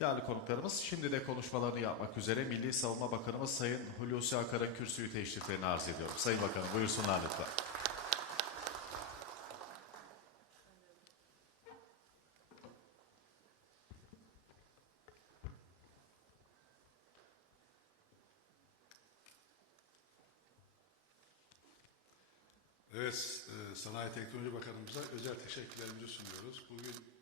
Değerli konuklarımız şimdi de konuşmalarını yapmak üzere Milli Savunma Bakanımız Sayın Hulusi Akar'a kürsüyü teşriflerini arz ediyorum. Sayın Bakanım buyursunlar lütfen. Evet, e, Sanayi Teknoloji Bakanımıza özel teşekkürlerimizi sunuyoruz. Bugün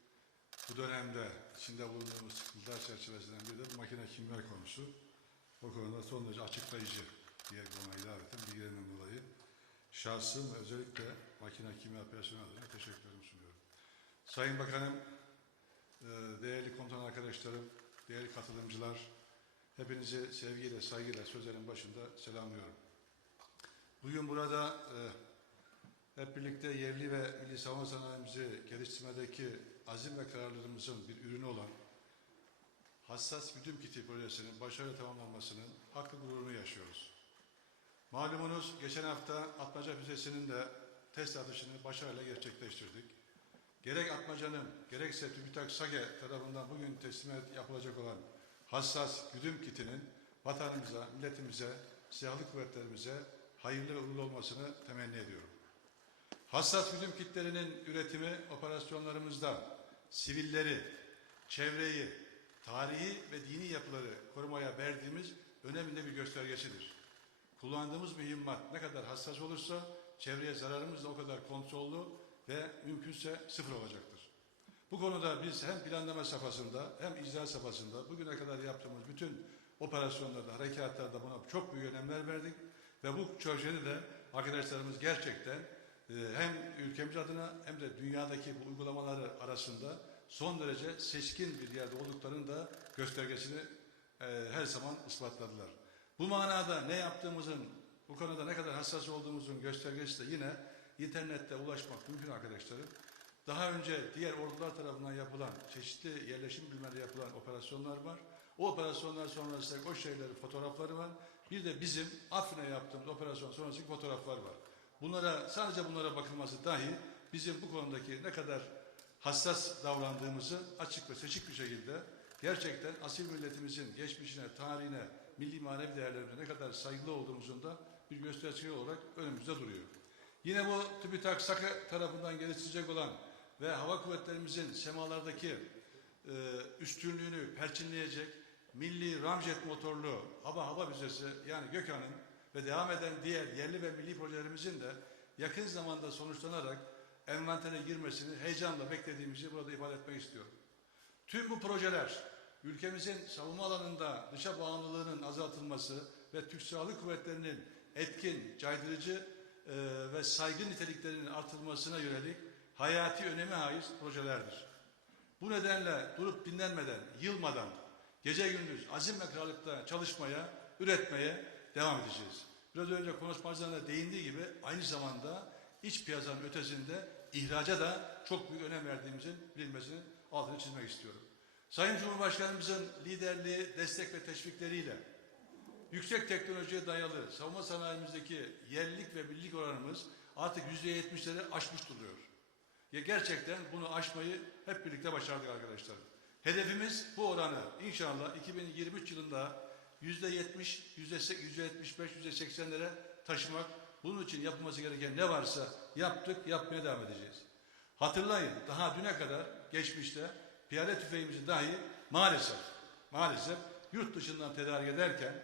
bu dönemde içinde bulunduğumuz sıkıntılar çerçevesinden biri de makine kimya konusu. O konuda son derece açıklayıcı diye bana ilaveten bilgilerinden dolayı şahsım ve özellikle makine kimya personeli adına teşekkürlerimi sunuyorum. Sayın Bakanım, e, değerli komutan arkadaşlarım, değerli katılımcılar, hepinizi sevgiyle, saygıyla sözlerin başında selamlıyorum. Bugün burada e, hep birlikte yerli ve milli savunma sanayimizi geliştirmedeki azim ve kararlılığımızın bir ürünü olan hassas güdüm kiti projesinin başarıyla tamamlanmasının haklı gururunu yaşıyoruz. Malumunuz geçen hafta Atmaca Füzesi'nin de test atışını başarıyla gerçekleştirdik. Gerek Atmaca'nın gerekse TÜBİTAK SAGE tarafından bugün teslim yapılacak olan hassas güdüm kitinin vatanımıza, milletimize, silahlı kuvvetlerimize hayırlı ve uğurlu olmasını temenni ediyorum. Hassas güdüm kitlerinin üretimi operasyonlarımızda sivilleri, çevreyi, tarihi ve dini yapıları korumaya verdiğimiz önemli bir göstergesidir. Kullandığımız mühimmat ne kadar hassas olursa çevreye zararımız da o kadar kontrollü ve mümkünse sıfır olacaktır. Bu konuda biz hem planlama safhasında hem icra safhasında bugüne kadar yaptığımız bütün operasyonlarda, harekatlarda buna çok büyük önemler verdik ve bu projede de arkadaşlarımız gerçekten hem ülkemiz adına hem de dünyadaki bu uygulamaları arasında son derece seçkin bir yerde olduklarının da göstergesini e, her zaman ispatladılar. Bu manada ne yaptığımızın, bu konuda ne kadar hassas olduğumuzun göstergesi de yine internette ulaşmak mümkün arkadaşlarım. Daha önce diğer ordular tarafından yapılan, çeşitli yerleşim birimlerinde yapılan operasyonlar var. O operasyonlar sonrası o şeylerin fotoğrafları var. Bir de bizim Afrin'e yaptığımız operasyon sonrasındaki fotoğraflar var. Bunlara sadece bunlara bakılması dahi bizim bu konudaki ne kadar hassas davrandığımızı açık ve seçik bir şekilde gerçekten asil milletimizin geçmişine, tarihine, milli manevi değerlerine ne kadar saygılı olduğumuzun da bir gösterge olarak önümüzde duruyor. Yine bu TÜBİTAK SAKA tarafından geliştirecek olan ve hava kuvvetlerimizin semalardaki e, üstünlüğünü perçinleyecek milli ramjet motorlu hava hava füzesi yani Gökhan'ın ve devam eden diğer yerli ve milli projelerimizin de yakın zamanda sonuçlanarak envantere girmesini heyecanla beklediğimizi burada ifade etmek istiyorum. Tüm bu projeler ülkemizin savunma alanında dışa bağımlılığının azaltılması ve Türk Silahlı Kuvvetleri'nin etkin, caydırıcı e, ve saygın niteliklerinin artırılmasına yönelik hayati önemi haiz projelerdir. Bu nedenle durup dinlenmeden, yılmadan, gece gündüz azim ve kararlılıkla çalışmaya, üretmeye devam edeceğiz. Biraz önce konuşmacılarına değindiği gibi aynı zamanda iç piyasanın ötesinde ihraca da çok büyük önem verdiğimizin bilinmesini altını çizmek istiyorum. Sayın Cumhurbaşkanımızın liderliği, destek ve teşvikleriyle yüksek teknolojiye dayalı savunma sanayimizdeki yerlilik ve birlik oranımız artık yüzde yetmişleri aşmış duruyor. Ya gerçekten bunu aşmayı hep birlikte başardık arkadaşlar. Hedefimiz bu oranı inşallah 2023 yılında yüzde yetmiş, yüzde yetmiş beş, yüzde seksenlere taşımak. Bunun için yapılması gereken ne varsa yaptık, yapmaya devam edeceğiz. Hatırlayın daha düne kadar geçmişte piyade tüfeğimizi dahi maalesef maalesef yurt dışından tedarik ederken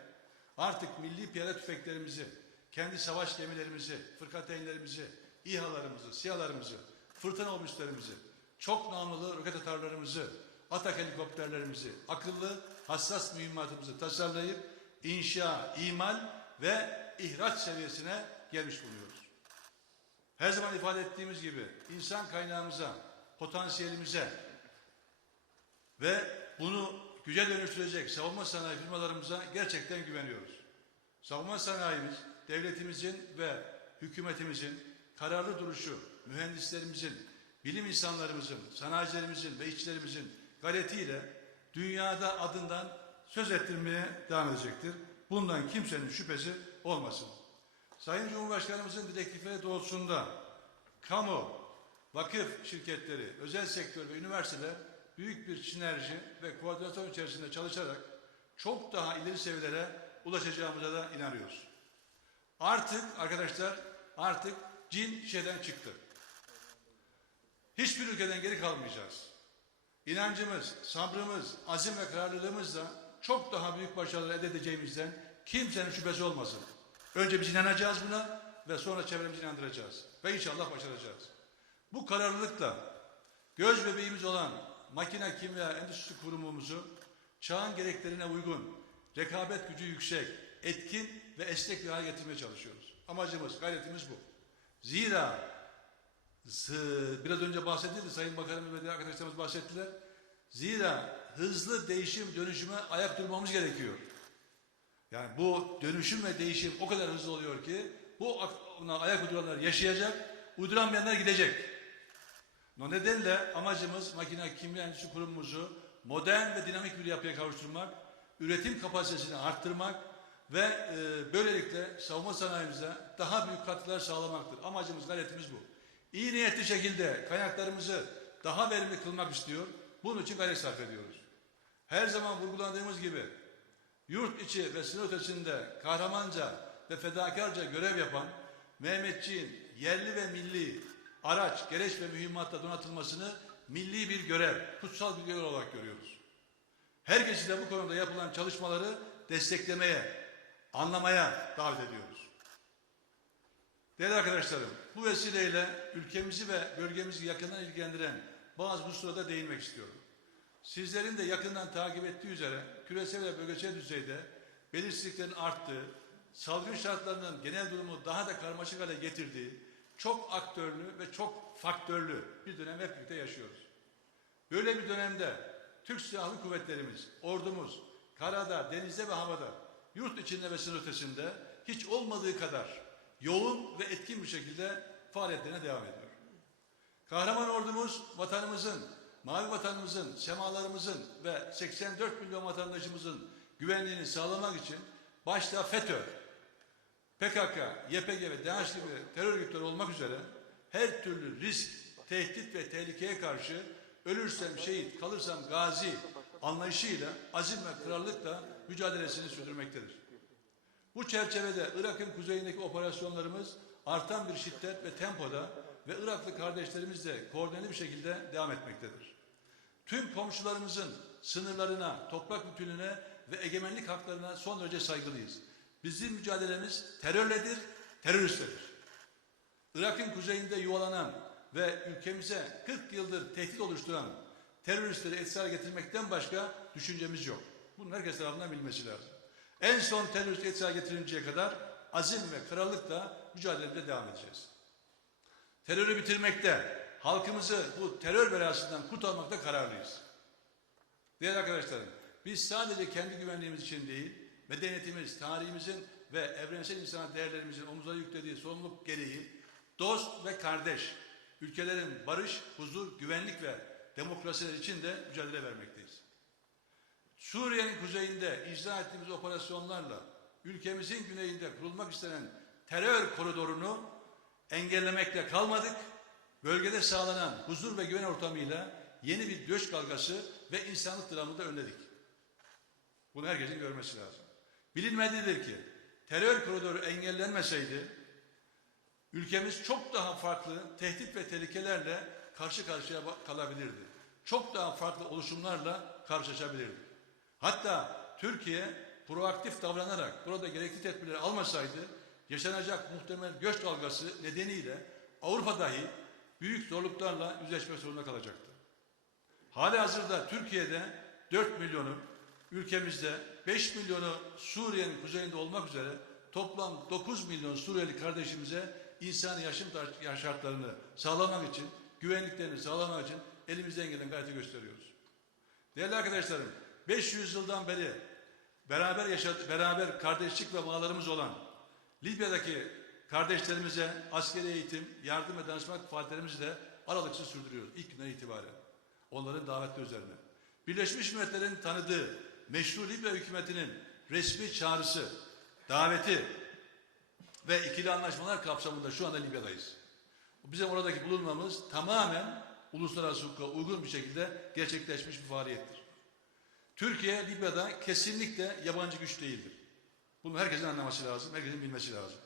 artık milli piyade tüfeklerimizi, kendi savaş gemilerimizi, fırkateynlerimizi, İHA'larımızı, SİHA'larımızı, fırtına obüslerimizi, çok namlulu roket atarlarımızı, atak helikopterlerimizi, akıllı hassas mühimmatımızı tasarlayıp inşa, imal ve ihraç seviyesine gelmiş bulunuyoruz. Her zaman ifade ettiğimiz gibi insan kaynağımıza, potansiyelimize ve bunu güce dönüştürecek savunma sanayi firmalarımıza gerçekten güveniyoruz. Savunma sanayimiz, devletimizin ve hükümetimizin kararlı duruşu, mühendislerimizin, bilim insanlarımızın, sanayicilerimizin ve işçilerimizin gayretiyle dünyada adından söz ettirmeye devam edecektir. Bundan kimsenin şüphesi olmasın. Sayın Cumhurbaşkanımızın direktifleri doğrultusunda kamu, vakıf şirketleri, özel sektör ve üniversiteler büyük bir sinerji ve koordinasyon içerisinde çalışarak çok daha ileri seviyelere ulaşacağımıza da inanıyoruz. Artık arkadaşlar artık cin şeyden çıktı. Hiçbir ülkeden geri kalmayacağız. İnancımız, sabrımız, azim ve kararlılığımızla çok daha büyük başarılar elde edeceğimizden kimsenin şüphesi olmasın. Önce biz inanacağız buna ve sonra çevremizi inandıracağız. Ve inşallah başaracağız. Bu kararlılıkla göz bebeğimiz olan makine kimya endüstri kurumumuzu çağın gereklerine uygun, rekabet gücü yüksek, etkin ve esnek bir hale getirmeye çalışıyoruz. Amacımız, gayretimiz bu. Zira biraz önce bahsedildi Sayın Bakanım ve diğer arkadaşlarımız bahsettiler. Zira hızlı değişim dönüşüme ayak durmamız gerekiyor. Yani bu dönüşüm ve değişim o kadar hızlı oluyor ki bu ayak uyduranlar yaşayacak, uyduramayanlar gidecek. O nedenle amacımız makine kimya endüstri kurumumuzu modern ve dinamik bir yapıya kavuşturmak, üretim kapasitesini arttırmak ve e, böylelikle savunma sanayimize daha büyük katkılar sağlamaktır. Amacımız, gayretimiz bu. İyi niyetli şekilde kaynaklarımızı daha verimli kılmak istiyor. Bunun için gayret sarf ediyoruz. Her zaman vurguladığımız gibi yurt içi ve sınır ötesinde kahramanca ve fedakarca görev yapan Mehmetçiğin yerli ve milli araç, gereç ve mühimmatla donatılmasını milli bir görev, kutsal bir görev olarak görüyoruz. Herkesi de bu konuda yapılan çalışmaları desteklemeye, anlamaya davet ediyoruz. Değerli arkadaşlarım, bu vesileyle ülkemizi ve bölgemizi yakından ilgilendiren bazı hususlara değinmek istiyorum. Sizlerin de yakından takip ettiği üzere küresel ve bölgesel düzeyde belirsizliklerin arttığı, salgın şartlarının genel durumu daha da karmaşık hale getirdiği, çok aktörlü ve çok faktörlü bir dönem hep birlikte yaşıyoruz. Böyle bir dönemde Türk Silahlı Kuvvetlerimiz, ordumuz, karada, denizde ve havada, yurt içinde ve sınır ötesinde hiç olmadığı kadar yoğun ve etkin bir şekilde faaliyetlerine devam ediyor. Kahraman ordumuz vatanımızın, mavi vatanımızın, semalarımızın ve 84 milyon vatandaşımızın güvenliğini sağlamak için başta FETÖ, PKK, YPG ve DAEŞ gibi terör örgütleri olmak üzere her türlü risk, tehdit ve tehlikeye karşı ölürsem şehit, kalırsam gazi anlayışıyla, azim ve kararlılıkla mücadelesini sürdürmektedir. Bu çerçevede Irak'ın kuzeyindeki operasyonlarımız artan bir şiddet ve tempoda ve Iraklı kardeşlerimizle koordineli bir şekilde devam etmektedir. Tüm komşularımızın sınırlarına, toprak bütünlüğüne ve egemenlik haklarına son derece saygılıyız. Bizim mücadelemiz terörledir, teröristledir. Irak'ın kuzeyinde yuvalanan ve ülkemize 40 yıldır tehdit oluşturan teröristleri etkisiz getirmekten başka düşüncemiz yok. Bunu herkes tarafından bilmesi lazım. En son terörist hale getirinceye kadar azim ve kararlılıkla mücadelemize devam edeceğiz. Terörü bitirmekte, halkımızı bu terör belasından kurtarmakta kararlıyız. Değerli arkadaşlarım, biz sadece kendi güvenliğimiz için değil, medeniyetimiz, tarihimizin ve evrensel insan değerlerimizin omuzlara yüklediği sorumluluk gereği dost ve kardeş, ülkelerin barış, huzur, güvenlik ve demokrasiler için de mücadele vermekteyiz. Suriye'nin kuzeyinde icra ettiğimiz operasyonlarla ülkemizin güneyinde kurulmak istenen terör koridorunu engellemekle kalmadık. Bölgede sağlanan huzur ve güven ortamıyla yeni bir göç dalgası ve insanlık dramını da önledik. Bunu herkesin görmesi lazım. Bilinmelidir ki terör koridoru engellenmeseydi ülkemiz çok daha farklı tehdit ve tehlikelerle karşı karşıya kalabilirdi. Çok daha farklı oluşumlarla karşılaşabilirdi. Hatta Türkiye proaktif davranarak burada gerekli tedbirleri almasaydı yaşanacak muhtemel göç dalgası nedeniyle Avrupa dahi büyük zorluklarla yüzleşmek zorunda kalacaktı. Hali hazırda Türkiye'de 4 milyonu, ülkemizde 5 milyonu Suriye'nin kuzeyinde olmak üzere toplam 9 milyon Suriyeli kardeşimize insani yaşam şartlarını sağlamak için, güvenliklerini sağlamak için elimizden gelen gayreti gösteriyoruz. Değerli arkadaşlarım, 500 yıldan beri beraber yaşadık, beraber kardeşlik ve bağlarımız olan Libya'daki kardeşlerimize askeri eğitim, yardım ve danışmak faaliyetlerimizi de aralıksız sürdürüyoruz ilk günden itibaren. Onların davetli üzerine. Birleşmiş Milletler'in tanıdığı meşru Libya hükümetinin resmi çağrısı, daveti ve ikili anlaşmalar kapsamında şu anda Libya'dayız. Bizim oradaki bulunmamız tamamen uluslararası hukuka uygun bir şekilde gerçekleşmiş bir faaliyettir. Türkiye Libya'da kesinlikle yabancı güç değildir. Bunu herkesin anlaması lazım, herkesin bilmesi lazım.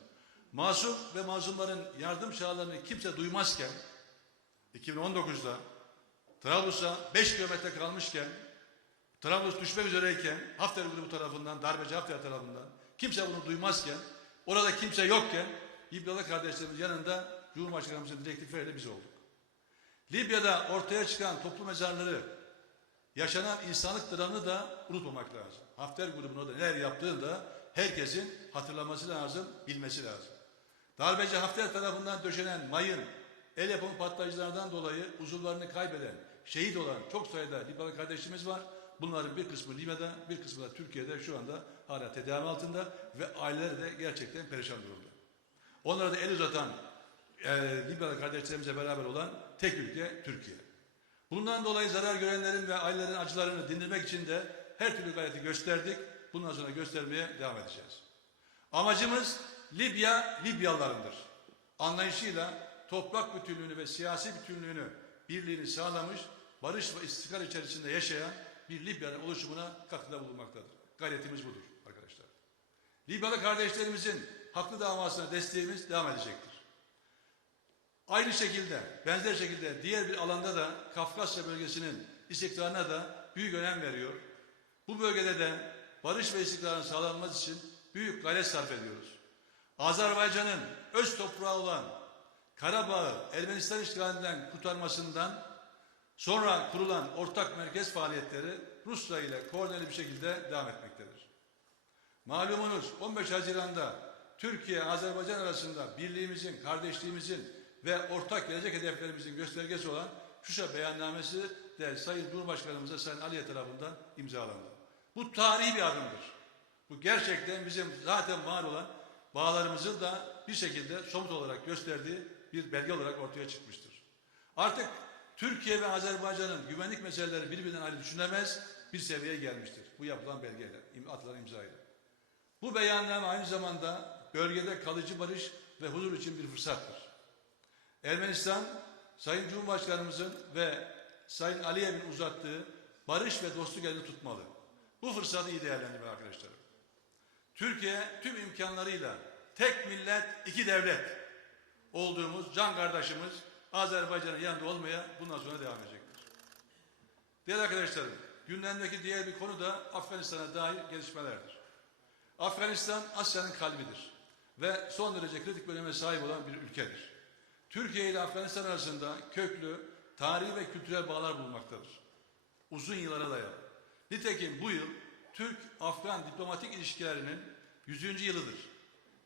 Masum ve mazlumların yardım çağrılarını kimse duymazken 2019'da Trablus'a 5 kilometre kalmışken Trablus düşmek üzereyken Hafter grubu tarafından, darbeci Hafter tarafından kimse bunu duymazken orada kimse yokken Libyalı kardeşlerimiz yanında Cumhurbaşkanımızın direktifleriyle biz olduk. Libya'da ortaya çıkan toplu mezarları yaşanan insanlık dramını da unutmamak lazım. Hafter grubunun da neler yaptığını da herkesin hatırlaması lazım, bilmesi lazım. Darbeci Hafter tarafından döşenen mayın, el yapımı patlayıcılardan dolayı uzuvlarını kaybeden, şehit olan çok sayıda Libyalı kardeşimiz var. Bunların bir kısmı Libya'da, bir kısmı da Türkiye'de şu anda hala tedavi altında ve aileleri de gerçekten perişan durumda. Onlara da el uzatan e, Libyalı kardeşlerimize beraber olan tek ülke Türkiye. Bundan dolayı zarar görenlerin ve ailelerin acılarını dindirmek için de her türlü gayreti gösterdik. Bundan sonra göstermeye devam edeceğiz. Amacımız Libya, Libyalılarındır. Anlayışıyla toprak bütünlüğünü ve siyasi bütünlüğünü, birliğini sağlamış, barış ve istikrar içerisinde yaşayan bir Libya'nın oluşumuna katkıda bulunmaktadır. Gayretimiz budur arkadaşlar. Libyalı kardeşlerimizin haklı davasına desteğimiz devam edecektir. Aynı şekilde, benzer şekilde diğer bir alanda da Kafkasya bölgesinin istikrarına da büyük önem veriyor. Bu bölgede de barış ve istikrarın sağlanması için büyük gayret sarf ediyoruz. Azerbaycan'ın öz toprağı olan Karabağ'ı Ermenistan işgalinden kurtarmasından sonra kurulan ortak merkez faaliyetleri Rusya ile koordineli bir şekilde devam etmektedir. Malumunuz 15 Haziran'da Türkiye-Azerbaycan arasında birliğimizin, kardeşliğimizin ve ortak gelecek hedeflerimizin göstergesi olan Şuşa beyannamesi de Sayın Cumhurbaşkanımıza Sayın Aliye tarafından imzalandı. Bu tarihi bir adımdır. Bu gerçekten bizim zaten var olan bağlarımızın da bir şekilde somut olarak gösterdiği bir belge olarak ortaya çıkmıştır. Artık Türkiye ve Azerbaycan'ın güvenlik meseleleri birbirinden ayrı düşünemez bir seviyeye gelmiştir. Bu yapılan belgeyle, atılan imzayla. Bu beyanname aynı zamanda bölgede kalıcı barış ve huzur için bir fırsattır. Ermenistan, Sayın Cumhurbaşkanımızın ve Sayın Aliyev'in uzattığı barış ve dostluk elini tutmalı. Bu fırsatı iyi değerlendirmeli arkadaşlarım. Türkiye tüm imkanlarıyla tek millet, iki devlet olduğumuz can kardeşimiz Azerbaycan'ın yanında olmaya bundan sonra devam edecektir. Değerli arkadaşlarım, gündemdeki diğer bir konu da Afganistan'a dair gelişmelerdir. Afganistan Asya'nın kalbidir ve son derece kritik bir öneme sahip olan bir ülkedir. Türkiye ile Afganistan arasında köklü, tarihi ve kültürel bağlar bulunmaktadır. Uzun yıllara dayalı. Nitekim bu yıl Türk-Afgan diplomatik ilişkilerinin 100. yılıdır.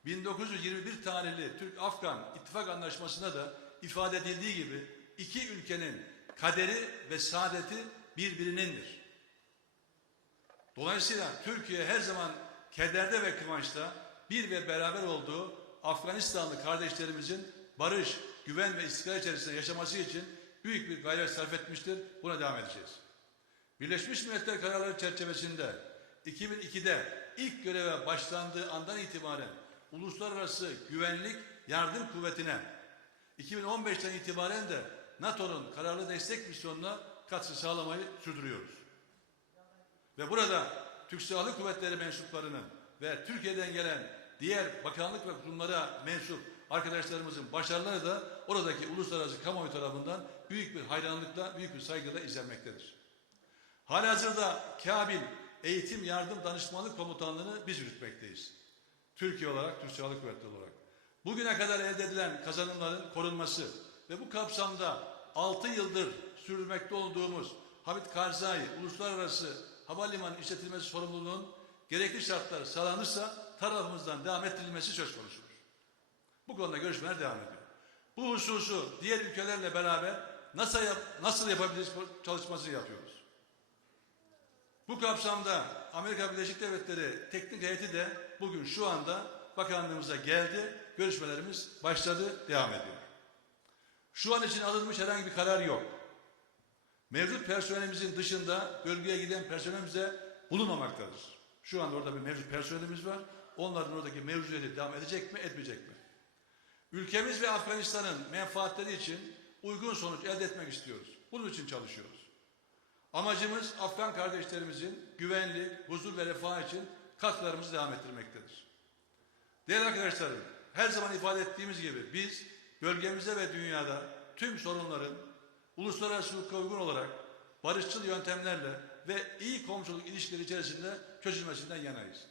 1921 tarihli Türk-Afgan ittifak anlaşmasında da ifade edildiği gibi iki ülkenin kaderi ve saadeti birbirinindir. Dolayısıyla Türkiye her zaman kederde ve kıvançta bir ve beraber olduğu Afganistanlı kardeşlerimizin barış, güven ve istikrar içerisinde yaşaması için büyük bir gayret sarf etmiştir. Buna devam edeceğiz. Birleşmiş Milletler kararları çerçevesinde 2002'de ilk göreve başlandığı andan itibaren Uluslararası Güvenlik Yardım Kuvveti'ne 2015'ten itibaren de NATO'nun kararlı destek misyonuna katkı sağlamayı sürdürüyoruz. Ve burada Türk Silahlı Kuvvetleri mensuplarının ve Türkiye'den gelen diğer bakanlık ve kurumlara mensup arkadaşlarımızın başarıları da oradaki uluslararası kamuoyu tarafından büyük bir hayranlıkla, büyük bir saygıyla izlenmektedir. Halihazırda Kabil Eğitim Yardım Danışmanlık Komutanlığı'nı biz yürütmekteyiz. Türkiye olarak, Türk Silahlı Kuvvetleri olarak. Bugüne kadar elde edilen kazanımların korunması ve bu kapsamda 6 yıldır sürdürmekte olduğumuz Hamit Karzai Uluslararası Havalimanı işletilmesi sorumluluğunun gerekli şartlar sağlanırsa tarafımızdan devam ettirilmesi söz konusudur. Bu konuda görüşmeler devam ediyor. Bu hususu diğer ülkelerle beraber nasıl, yap, nasıl yapabiliriz çalışması yapıyoruz. Bu kapsamda Amerika Birleşik Devletleri teknik heyeti de bugün şu anda bakanlığımıza geldi. Görüşmelerimiz başladı, devam ediyor. Şu an için alınmış herhangi bir karar yok. Mevcut personelimizin dışında bölgeye giden personelimize bulunmamaktadır. Şu anda orada bir mevcut personelimiz var. Onların oradaki mevcudiyeti devam edecek mi, etmeyecek mi? Ülkemiz ve Afganistan'ın menfaatleri için uygun sonuç elde etmek istiyoruz. Bunun için çalışıyoruz. Amacımız Afgan kardeşlerimizin güvenlik, huzur ve refah için katkılarımızı devam ettirmektedir. Değerli arkadaşlarım, her zaman ifade ettiğimiz gibi biz bölgemizde ve dünyada tüm sorunların uluslararası hukuka uygun olarak barışçıl yöntemlerle ve iyi komşuluk ilişkileri içerisinde çözülmesinden yanayız.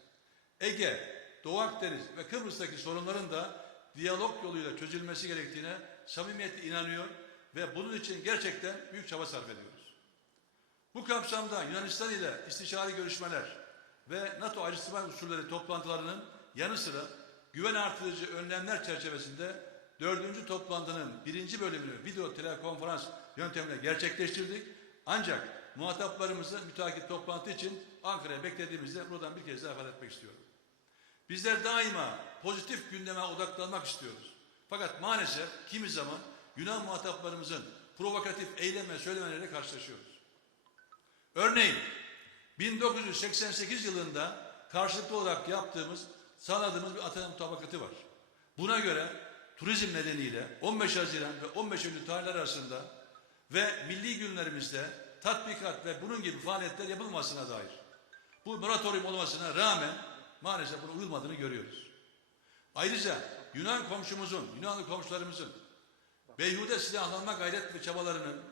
Ege, Doğu Akdeniz ve Kıbrıs'taki sorunların da diyalog yoluyla çözülmesi gerektiğine samimiyetle inanıyor ve bunun için gerçekten büyük çaba sarf ediyoruz. Bu kapsamda Yunanistan ile istişare görüşmeler ve NATO ayrıştırma usulleri toplantılarının yanı sıra güven artırıcı önlemler çerçevesinde dördüncü toplantının birinci bölümünü video telekonferans yöntemiyle gerçekleştirdik. Ancak muhataplarımızı müteakip toplantı için Ankara'ya beklediğimizde buradan bir kez daha ifade etmek istiyorum. Bizler daima pozitif gündeme odaklanmak istiyoruz. Fakat maalesef kimi zaman Yunan muhataplarımızın provokatif eylem ve söylemeleriyle karşılaşıyoruz. Örneğin 1988 yılında karşılıklı olarak yaptığımız, sağladığımız bir Atina mutabakatı var. Buna göre turizm nedeniyle 15 Haziran ve 15 Eylül tarihleri arasında ve milli günlerimizde tatbikat ve bunun gibi faaliyetler yapılmasına dair. Bu moratorium olmasına rağmen maalesef buna uyulmadığını görüyoruz. Ayrıca Yunan komşumuzun, Yunanlı komşularımızın beyhude silahlanma gayret ve çabalarının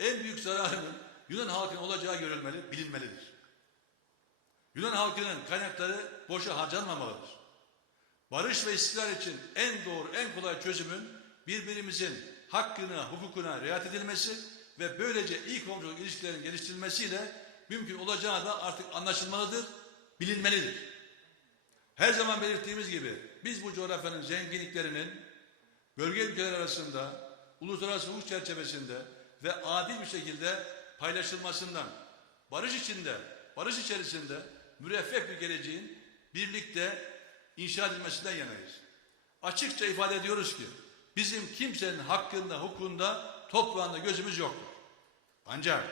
en büyük zararının Yunan halkına olacağı görülmeli, bilinmelidir. Yunan halkının kaynakları boşa harcanmamalıdır. Barış ve istikrar için en doğru, en kolay çözümün birbirimizin hakkına, hukukuna riayet edilmesi ve böylece iyi komşuluk ilişkilerinin geliştirilmesiyle mümkün olacağı da artık anlaşılmalıdır, bilinmelidir. Her zaman belirttiğimiz gibi biz bu coğrafyanın zenginliklerinin bölge ülkeler arasında uluslararası hukuk çerçevesinde ve adil bir şekilde paylaşılmasından, barış içinde, barış içerisinde müreffeh bir geleceğin birlikte inşa edilmesinden yanayız. Açıkça ifade ediyoruz ki bizim kimsenin hakkında, hukukunda, toprağında gözümüz yoktur. Ancak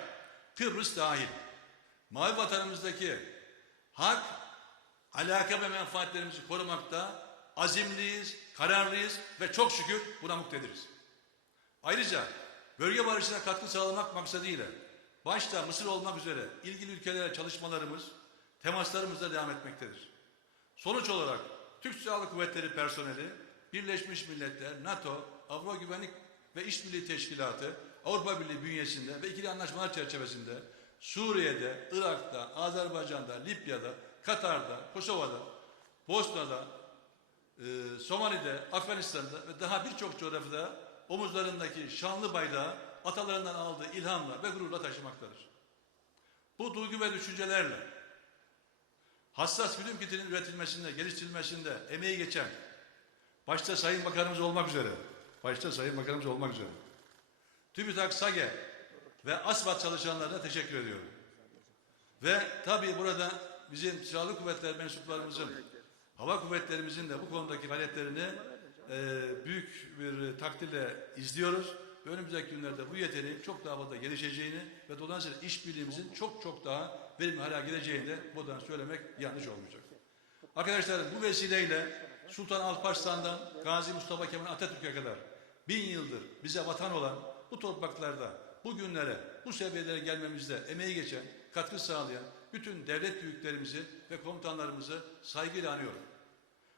Kıbrıs dahil mavi vatanımızdaki hak, alaka ve menfaatlerimizi korumakta azimliyiz, kararlıyız ve çok şükür buna muktediriz. Ayrıca bölge barışına katkı sağlamak maksadıyla başta Mısır olmak üzere ilgili ülkelere çalışmalarımız, temaslarımız da devam etmektedir. Sonuç olarak Türk Silahlı Kuvvetleri personeli, Birleşmiş Milletler, NATO, Avrupa Güvenlik ve İşbirliği Teşkilatı, Avrupa Birliği bünyesinde ve ikili anlaşmalar çerçevesinde Suriye'de, Irak'ta, Azerbaycan'da, Libya'da, Katar'da, Kosova'da, Bosna'da, e, Somali'de, Afganistan'da ve daha birçok coğrafyada omuzlarındaki şanlı bayrağı atalarından aldığı ilhamla ve gururla taşımaktadır. Bu duygu ve düşüncelerle hassas bilim kitinin üretilmesinde, geliştirilmesinde emeği geçen başta Sayın Bakanımız olmak üzere, başta Sayın Bakanımız olmak üzere TÜBİTAK, SAGE ve ASBAT çalışanlarına teşekkür ediyorum. Ve tabii burada bizim silahlı kuvvetler mensuplarımızın, hava kuvvetlerimizin de bu konudaki gayretlerini e, büyük bir takdirle izliyoruz. Ve önümüzdeki günlerde bu yeteneğin çok daha fazla gelişeceğini ve dolayısıyla işbirliğimizin çok çok daha verimli hale geleceğini de buradan söylemek yanlış olmayacak. Arkadaşlar bu vesileyle Sultan Alparslan'dan Gazi Mustafa Kemal Atatürk'e kadar bin yıldır bize vatan olan bu topraklarda bugünlere, bu seviyelere gelmemizde emeği geçen, katkı sağlayan bütün devlet büyüklerimizi ve komutanlarımızı saygıyla anıyorum.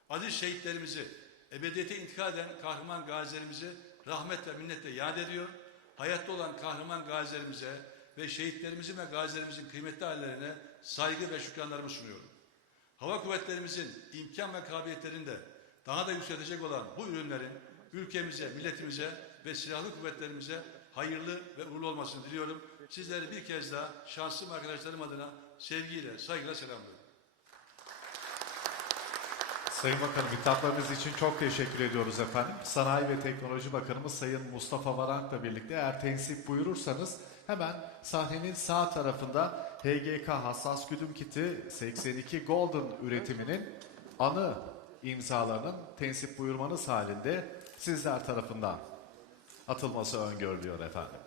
Aziz şehitlerimizi, ebediyete intikal eden kahraman gazilerimizi rahmet ve minnetle yad ediyor. Hayatta olan kahraman gazilerimize ve şehitlerimizin ve gazilerimizin kıymetli ailelerine saygı ve şükranlarımı sunuyorum. Hava kuvvetlerimizin imkan ve kabiliyetlerinde daha da yükseltecek olan bu ürünlerin ülkemize, milletimize ve silahlı kuvvetlerimize hayırlı ve uğurlu olmasını diliyorum. Sizleri bir kez daha şansım arkadaşlarım adına sevgiyle, saygıyla selamlıyorum. Sayın Bakanım hitaplarınız için çok teşekkür ediyoruz efendim. Sanayi ve Teknoloji Bakanımız Sayın Mustafa Varank'la birlikte eğer tensip buyurursanız hemen sahnenin sağ tarafında HGK Hassas Güdüm Kiti 82 Golden üretiminin anı imzalarının tensip buyurmanız halinde sizler tarafından atılması öngörülüyor efendim.